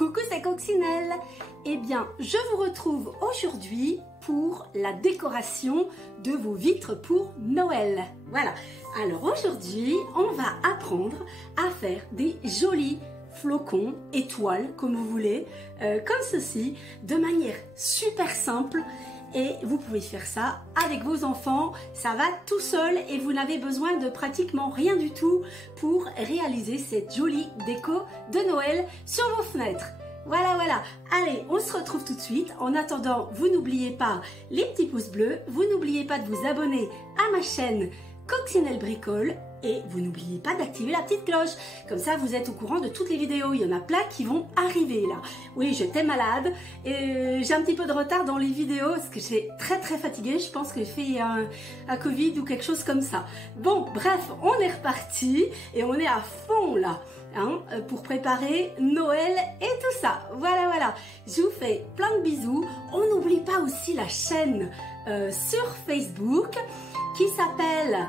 Coucou, c'est Coccinelle. Eh bien, je vous retrouve aujourd'hui pour la décoration de vos vitres pour Noël. Voilà. Alors aujourd'hui, on va apprendre à faire des jolis flocons, étoiles, comme vous voulez, comme ceci, de manière super simple. Et vous pouvez faire ça avec vos enfants, ça va tout seul et vous n'avez besoin de pratiquement rien du tout pour réaliser cette jolie déco de Noël sur vos fenêtres. Voilà, voilà. Allez, on se retrouve tout de suite. En attendant, vous n'oubliez pas les petits pouces bleus, vous n'oubliez pas de vous abonner à ma chaîne Coccinelle Bricole et vous n'oubliez pas d'activer la petite cloche. Comme ça, vous êtes au courant de toutes les vidéos. Il y en a plein qui vont arriver là. Oui, j'étais malade et j'ai un petit peu de retard dans les vidéos parce que j'ai très fatiguée. Je pense que j'ai fait un Covid ou quelque chose comme ça. Bon, bref, on est reparti et on est à fond là. Hein, pour préparer Noël et tout ça. Voilà, voilà. Je vous fais plein de bisous. On n'oublie pas aussi la chaîne sur Facebook qui s'appelle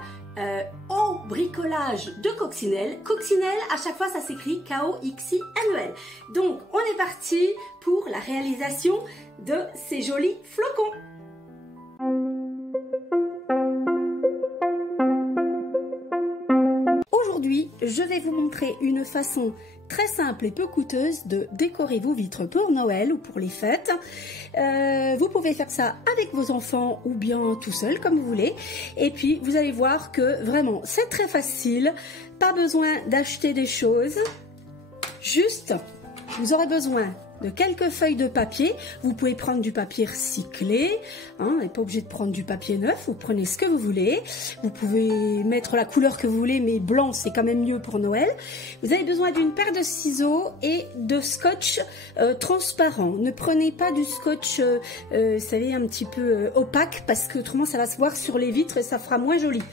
Au bricolage de Coccinelle. Coccinelle, à chaque fois, ça s'écrit K-O-X-I-N-E-L. Donc, on est parti pour la réalisation de ces jolis flocons. Aujourd'hui, je vais vous montrer une façon très simple et peu coûteuse de décorer vos vitres pour Noël ou pour les fêtes. Vous pouvez faire ça avec vos enfants ou bien tout seul, comme vous voulez. Et puis, vous allez voir que vraiment, c'est très facile. Pas besoin d'acheter des choses. Juste, vous aurez besoin de quelques feuilles de papier. Vous pouvez prendre du papier recyclé, hein, vous n'êtes pas obligé de prendre du papier neuf, vous prenez ce que vous voulez. Vous pouvez mettre la couleur que vous voulez, mais blanc c'est quand même mieux pour Noël. Vous avez besoin d'une paire de ciseaux et de scotch transparent. Ne prenez pas du scotch, vous savez, un petit peu opaque, parce que autrement ça va se voir sur les vitres et ça fera moins joli.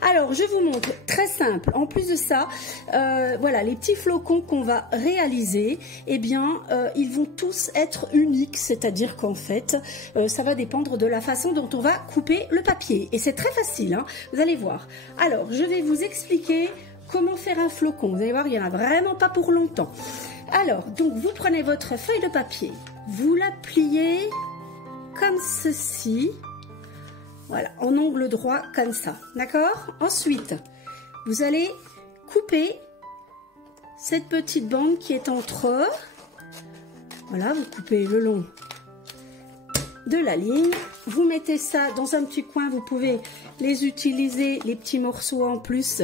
Alors, je vous montre, très simple. En plus de ça, voilà, les petits flocons qu'on va réaliser, eh bien, ils vont tous être uniques, c'est-à-dire qu'en fait, ça va dépendre de la façon dont on va couper le papier. Et c'est très facile, hein, vous allez voir. Alors, je vais vous expliquer comment faire un flocon. Vous allez voir, il n'y en a vraiment pas pour longtemps. Alors, donc, vous prenez votre feuille de papier, vous la pliez comme ceci. Voilà, en angle droit, comme ça, d'accord? Ensuite, vous allez couper cette petite bande qui est entre eux. Voilà, vous coupez le long de la ligne. Vous mettez ça dans un petit coin. Vous pouvez les utiliser, les petits morceaux en plus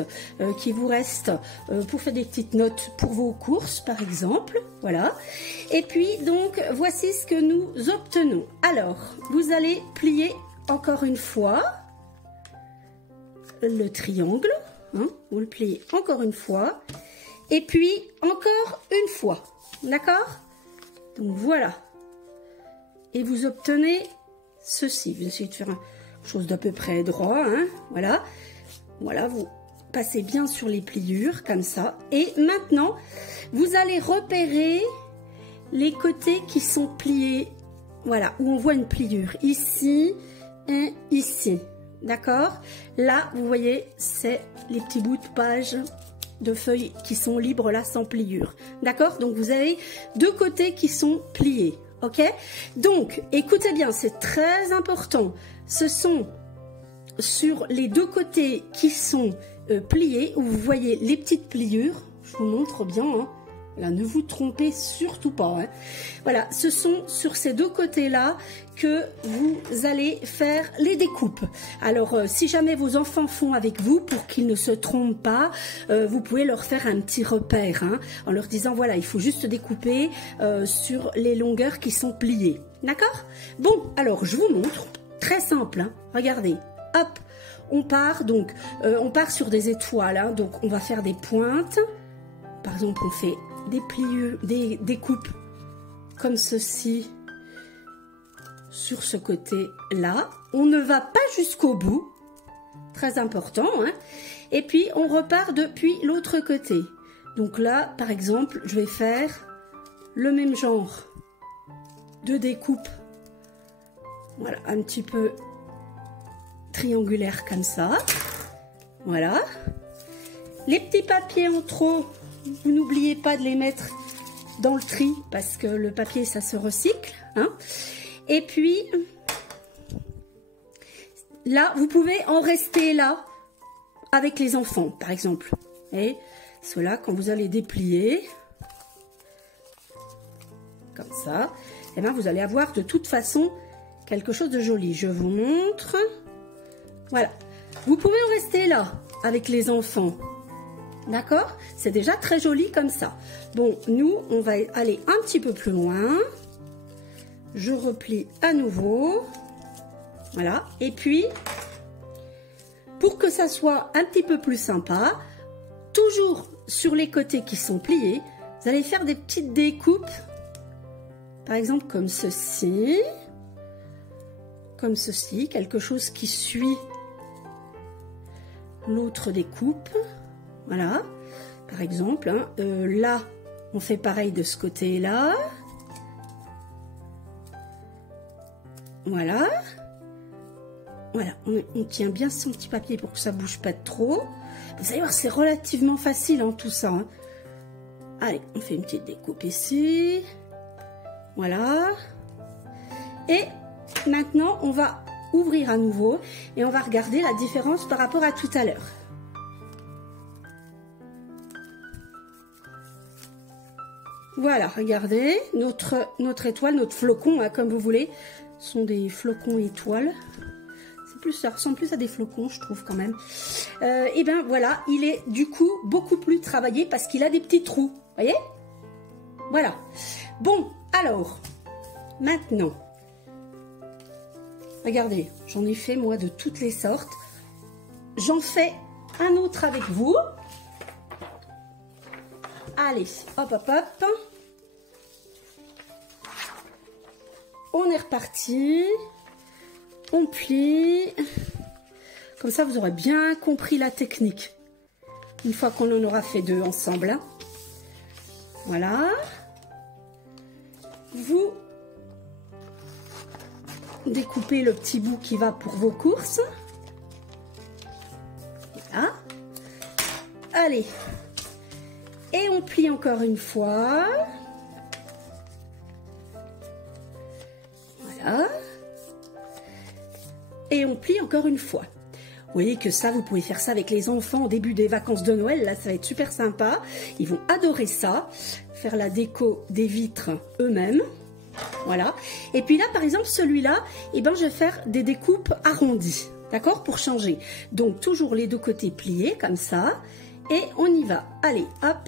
qui vous restent pour faire des petites notes pour vos courses, par exemple. Voilà. Et puis, donc, voici ce que nous obtenons. Alors, vous allez plier encore une fois le triangle, hein, vous le pliez encore une fois et puis encore une fois, d'accord? Donc voilà, et vous obtenez ceci. Vous essayez de faire une chose d'à peu près droit, hein, voilà, voilà, vous passez bien sur les pliures comme ça, et maintenant vous allez repérer les côtés qui sont pliés, voilà, où on voit une pliure ici et ici, d'accord? Là, vous voyez, c'est les petits bouts de page de feuilles qui sont libres là, sans pliure, d'accord? Donc, vous avez deux côtés qui sont pliés, ok? Donc, écoutez bien, c'est très important. Ce sont sur les deux côtés qui sont pliés, où vous voyez les petites pliures. Je vous montre bien, hein. Là, ne vous trompez surtout pas, hein. Voilà, ce sont sur ces deux côtés-là que vous allez faire les découpes. Alors, si jamais vos enfants font avec vous, pour qu'ils ne se trompent pas, vous pouvez leur faire un petit repère, hein, en leur disant, voilà, il faut juste découper sur les longueurs qui sont pliées. D'accord? Bon, alors, je vous montre. Très simple, hein. Regardez, hop, on part, donc, on part sur des étoiles, hein, donc on va faire des pointes. Par exemple, on fait des pliures, des découpes comme ceci sur ce côté-là. On ne va pas jusqu'au bout, très important, hein. Et puis on repart depuis l'autre côté. Donc là, par exemple, je vais faire le même genre de découpe, voilà, un petit peu triangulaire comme ça. Voilà. Les petits papiers en trop, vous n'oubliez pas de les mettre dans le tri parce que le papier ça se recycle, hein. Et puis là vous pouvez en rester là avec les enfants par exemple. Et cela quand vous allez déplier comme ça, et bien vous allez avoir de toute façon quelque chose de joli. Je vous montre. Voilà, vous pouvez en rester là avec les enfants. D'accord? C'est déjà très joli comme ça. Bon, nous, on va aller un petit peu plus loin. Je replie à nouveau. Voilà. Et puis, pour que ça soit un petit peu plus sympa, toujours sur les côtés qui sont pliés, vous allez faire des petites découpes. Par exemple, comme ceci. Comme ceci. Quelque chose qui suit l'autre découpe. Voilà, par exemple, hein, là, on fait pareil de ce côté-là. Voilà. Voilà, on tient bien son petit papier pour que ça ne bouge pas trop. Vous allez voir, c'est relativement facile, hein, tout ça. Hein. Allez, on fait une petite découpe ici. Voilà. Et maintenant, on va ouvrir à nouveau et on va regarder la différence par rapport à tout à l'heure. Voilà, regardez, notre étoile, notre flocon, hein, comme vous voulez, sont des flocons étoiles. Ça ressemble plus à des flocons, je trouve quand même. Et bien voilà, il est du coup beaucoup plus travaillé parce qu'il a des petits trous, voyez? Voilà. Bon, alors, maintenant, regardez, j'en ai fait moi de toutes les sortes. J'en fais un autre avec vous. Allez, hop, hop, hop. On est reparti. On plie. Comme ça, vous aurez bien compris la technique. Une fois qu'on en aura fait deux ensemble. Hein. Voilà. Vous découpez le petit bout qui va pour vos courses. Voilà. Allez. Et on plie encore une fois. Voilà. Et on plie encore une fois. Vous voyez que ça, vous pouvez faire ça avec les enfants au début des vacances de Noël. Là, ça va être super sympa. Ils vont adorer ça. Faire la déco des vitres eux-mêmes. Voilà. Et puis là, par exemple, celui-là, eh ben, je vais faire des découpes arrondies. D'accord? Pour changer. Donc, toujours les deux côtés pliés, comme ça. Et on y va. Allez, hop.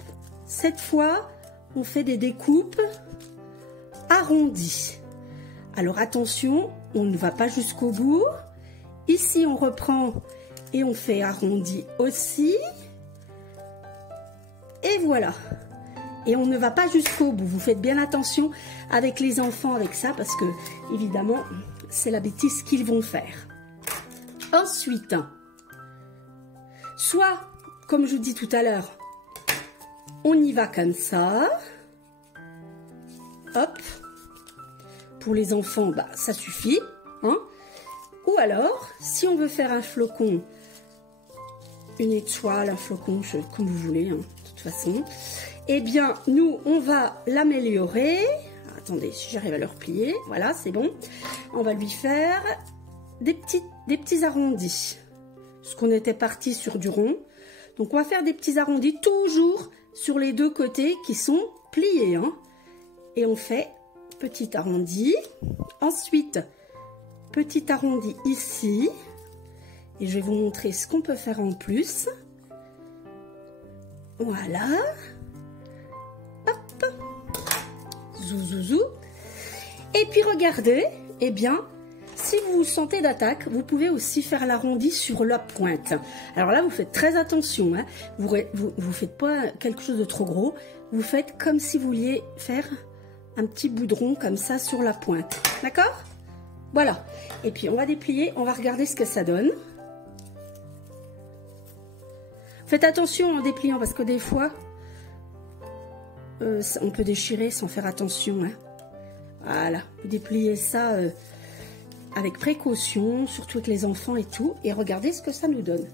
Cette fois, on fait des découpes arrondies. Alors attention, on ne va pas jusqu'au bout. Ici, on reprend et on fait arrondi aussi. Et voilà. Et on ne va pas jusqu'au bout. Vous faites bien attention avec les enfants avec ça parce que, évidemment, c'est la bêtise qu'ils vont faire. Ensuite, soit, comme je vous dis tout à l'heure, on y va comme ça. Hop. Pour les enfants, bah, ça suffit. Hein. Ou alors, si on veut faire un flocon, une étoile, un flocon, comme vous voulez, hein, de toute façon, eh bien, nous, on va l'améliorer. Attendez, si j'arrive à le replier. Voilà, c'est bon. On va lui faire des petits arrondis. Parce qu'on était parti sur du rond. Donc, on va faire des petits arrondis, toujours sur les deux côtés qui sont pliés. Hein. Et on fait petit arrondi. Ensuite, petit arrondi ici. Et je vais vous montrer ce qu'on peut faire en plus. Voilà. Hop. Zou, zou, zou. Et puis regardez, eh bien, si vous vous sentez d'attaque, vous pouvez aussi faire l'arrondi sur la pointe. Alors là, vous faites très attention. Hein. Vous faites pas quelque chose de trop gros. Vous faites comme si vous vouliez faire un petit bout de rond comme ça sur la pointe. D'accord? Voilà. Et puis, on va déplier. On va regarder ce que ça donne. Faites attention en dépliant parce que des fois, on peut déchirer sans faire attention. Hein. Voilà. Vous dépliez ça avec précaution, surtout avec les enfants et tout. Et regardez ce que ça nous donne.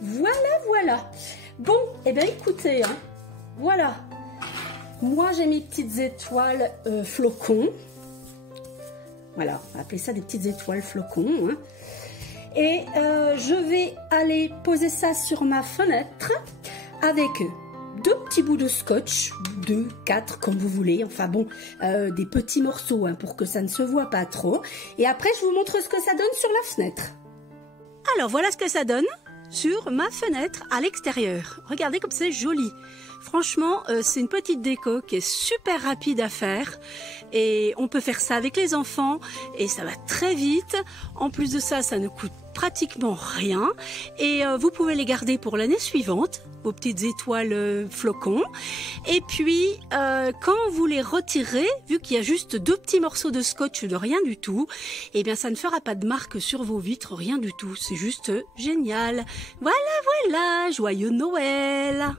Voilà, voilà. Bon, eh bien, écoutez. Hein, voilà. moi j'ai mes petites étoiles flocons. Voilà, on va appeler ça des petites étoiles flocons. Hein. Et je vais aller poser ça sur ma fenêtre avec 2 petits bouts de scotch, 2, 4 comme vous voulez, enfin bon, des petits morceaux hein, pour que ça ne se voit pas trop. Et après je vous montre ce que ça donne sur la fenêtre. Alors voilà ce que ça donne sur ma fenêtre à l'extérieur. Regardez comme c'est joli. Franchement, c'est une petite déco qui est super rapide à faire et on peut faire ça avec les enfants et ça va très vite. En plus de ça, ça ne coûte pratiquement rien et vous pouvez les garder pour l'année suivante, vos petites étoiles flocons. Et puis, quand vous les retirez, vu qu'il y a juste 2 petits morceaux de scotch de rien du tout, eh bien ça ne fera pas de marque sur vos vitres, rien du tout. C'est juste génial. Voilà, voilà, joyeux Noël!